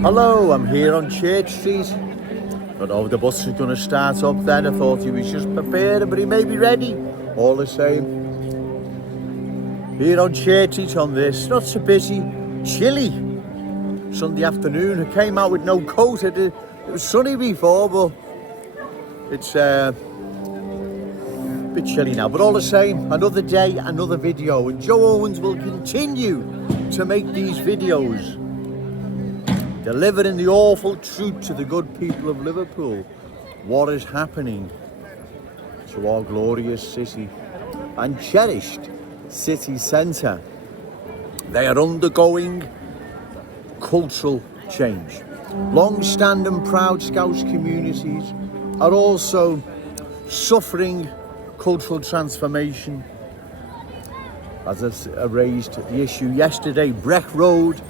Hello, I'm here on Church Street. But oh, the bus is going to start up then. I thought he was just preparing, but he may be ready. All the same. Here on Church Street on this, not so busy, chilly Sunday afternoon. I came out with no coat. It was sunny before, but it's a bit chilly now. But all the same, another day, another video. And Joe Owens will continue to make these videos, delivering the awful truth to the good people of Liverpool. What is happening to our glorious city and cherished city centre? They are undergoing cultural change. Long-standing proud Scouse communities are also suffering cultural transformation. As I raised the issue yesterday, Breck Road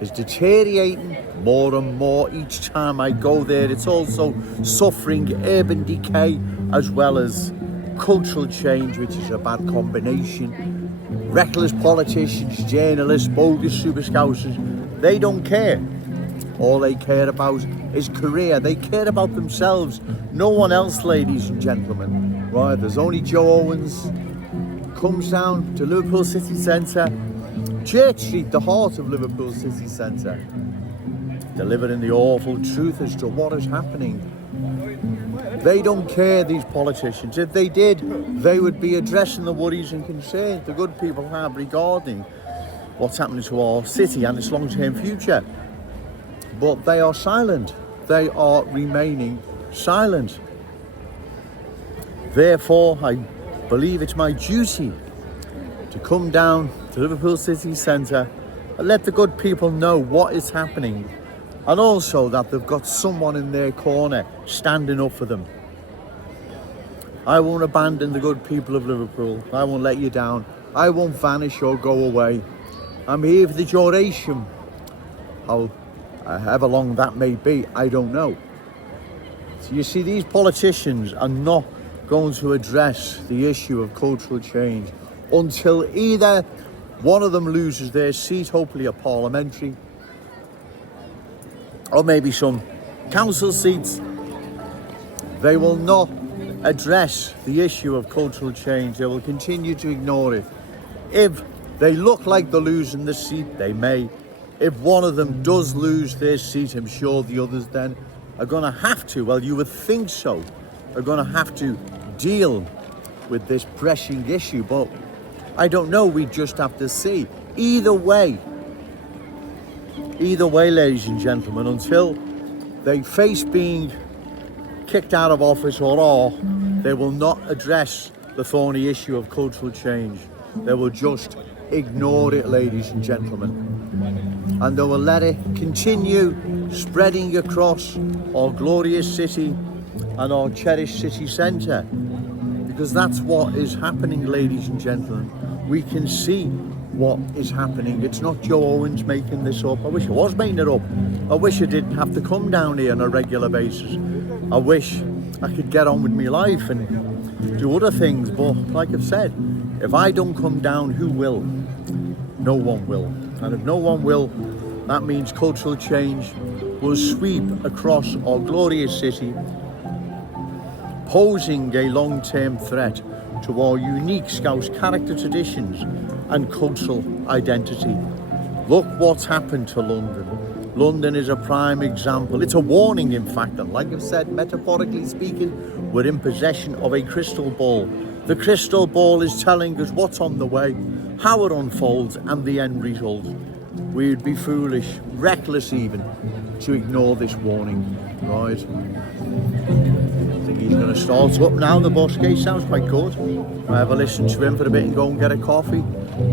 is deteriorating more and more each time I go there. It's also suffering urban decay as well as cultural change, which is a bad combination. Reckless politicians, journalists, bogus super scousers, they don't care. All they care about is career. They care about themselves. No one else, ladies and gentlemen. Right, there's only Joe Owens. Comes down to Liverpool City Centre, Church Street, the heart of Liverpool City Centre, delivering the awful truth as to what is happening. They don't care, these politicians. If they did, they would be addressing the worries and concerns the good people have regarding what's happening to our city and its long-term future. But they are silent. They are remaining silent. Therefore, I believe it's my duty to come down to Liverpool City Centre and let the good people know what is happening, and also that they've got someone in their corner standing up for them. I won't abandon the good people of Liverpool. I won't let you down. I won't vanish or go away. I'm here for the duration. However long that may be, I don't know. So you see, these politicians are not going to address the issue of cultural change until either one of them loses their seat, hopefully a parliamentary, or maybe some council seats. They will not address the issue of cultural change. They will continue to ignore it. If they look like they're losing the seat, they may. If one of them does lose their seat, I'm sure the others then are going to have to, well, you would think so, are going to have to deal with this pressing issue. But I don't know, we just have to see. Either way, ladies and gentlemen, until they face being kicked out of office or are, they will not address the thorny issue of cultural change. They will just ignore it, ladies and gentlemen. And they will let it continue spreading across our glorious city and our cherished city centre. Because that's what is happening, ladies and gentlemen. We can see what is happening. It's not Joe Owens making this up. I wish I was making it up. I wish I didn't have to come down here on a regular basis. I wish I could get on with my life and do other things. But like I've said, if I don't come down, who will? No one will. And if no one will, that means cultural change will sweep across our glorious city, posing a long-term threat to our unique Scouse character, traditions and cultural identity. Look what's happened to London. London is a prime example. It's a warning, in fact, and like I've said, metaphorically speaking, we're in possession of a crystal ball. The crystal ball is telling us what's on the way, how it unfolds, and the end result. We would be foolish, reckless even, to ignore this warning. Right. I think he's going to start up now. The bus gate sounds quite good. I'll have a listen to him for a bit and go and get a coffee.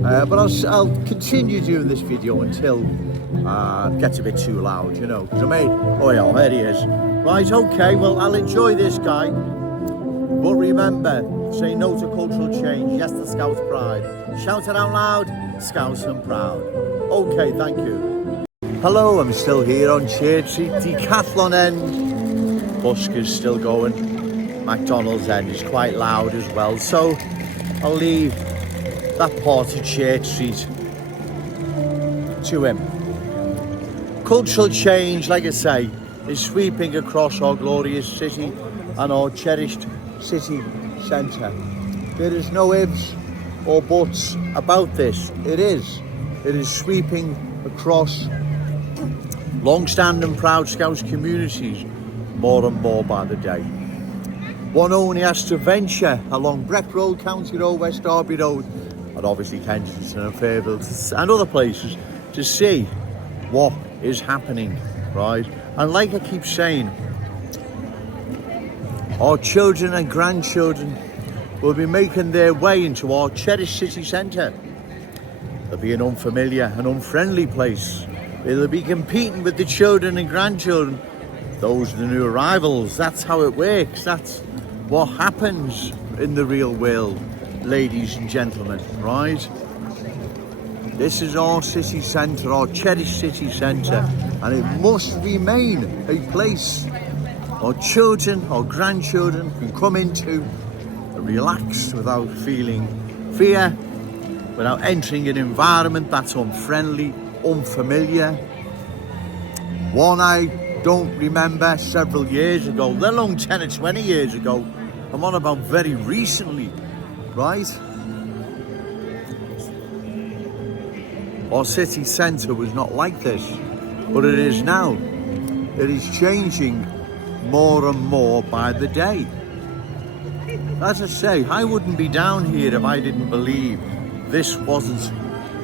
But I'll continue doing this video until it gets a bit too loud, you know. Because oh yeah, there he is. Right, okay, well, I'll enjoy this guy. But remember, say no to cultural change. Yes to Scouse pride. Shout it out loud, Scouse and proud. Okay, thank you. Hello, I'm still here on Church Street, Decathlon end. Buskers still going. McDonald's end is quite loud as well. So I'll leave that part of Church Street to him. Cultural change, like I say, is sweeping across our glorious city and our cherished city centre. There is no ifs or buts about this. It is sweeping across long-standing proud Scouse communities more and more by the day. One only has to venture along Breck Road, County Road, West Derby Road, and obviously Kensington and Fairfield and other places to see what is happening, right? And like I keep saying, our children and grandchildren will be making their way into our cherished city centre. It'll be an unfamiliar and unfriendly place. It'll be competing with the children and grandchildren. Those are the new arrivals. That's how it works. That's what happens in the real world, ladies and gentlemen, right? This is our city centre, our cherished city centre, and it must remain a place our children, our grandchildren can come into and relax without feeling fear, without entering an environment that's unfriendly, unfamiliar. One I don't remember several years ago, let alone 10 or 20 years ago. I'm on about very recently, right? Our city centre was not like this, but it is now. It is changing more and more by the day. As I say, I wouldn't be down here if I didn't believe this wasn't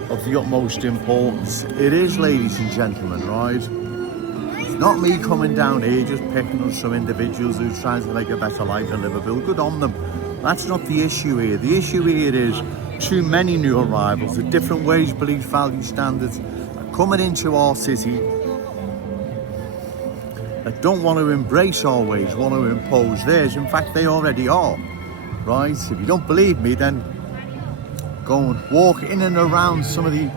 of the utmost importance. It is, ladies and gentlemen, right? It's not me coming down here just picking on some individuals who's trying to make a better life in Liverpool. Good on them. That's not the issue here. The issue here is too many new arrivals at different wage, beliefs, value, standards are coming into our city that don't want to embrace our ways, want to impose theirs. In fact, they already are, right? If you don't believe me, then go and walk in and around some of the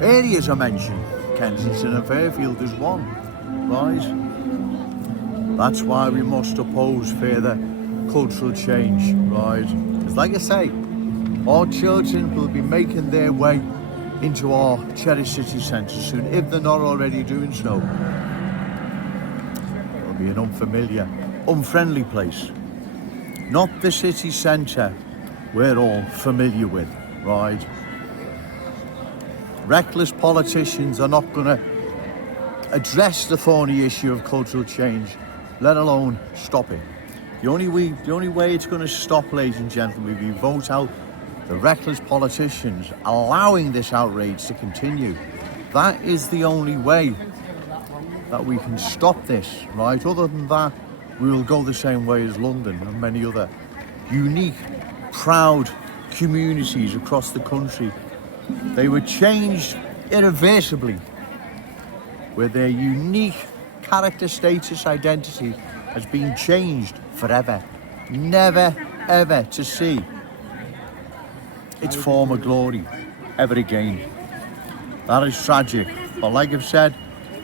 areas I mentioned. Kensington and Fairfield is one, right? That's why we must oppose further cultural change, right? Because like I say, our children will be making their way into our cherished city centre soon, if they're not already doing so. It'll be an unfamiliar, unfriendly place. Not the city centre we're all familiar with, right? Reckless politicians are not going to address the thorny issue of cultural change, let alone stop it. The only way it's going to stop, ladies and gentlemen, if you vote out the reckless politicians allowing this outrage to continue. That is the only way that we can stop this, right? Other than that, we will go the same way as London and many other unique, proud communities across the country. They were changed irreversibly, where their unique character, status, identity has been changed forever. Never, ever to see its former glory ever again. That is tragic. But like I've said,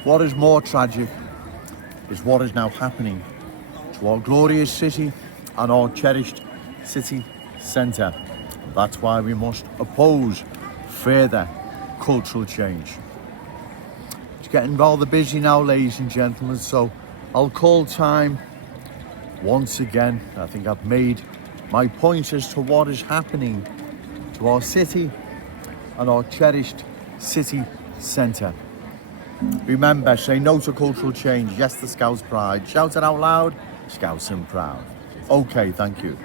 what is more tragic is what is now happening to our glorious city and our cherished city centre. That's why we must oppose further cultural change. It's getting rather busy now, ladies and gentlemen, so I'll call time once again. I think I've made my point as to what is happening to our city and our cherished city centre. Remember, say no to cultural change, yes to Scouse pride. Shout it out loud, Scouse and proud. Okay, thank you.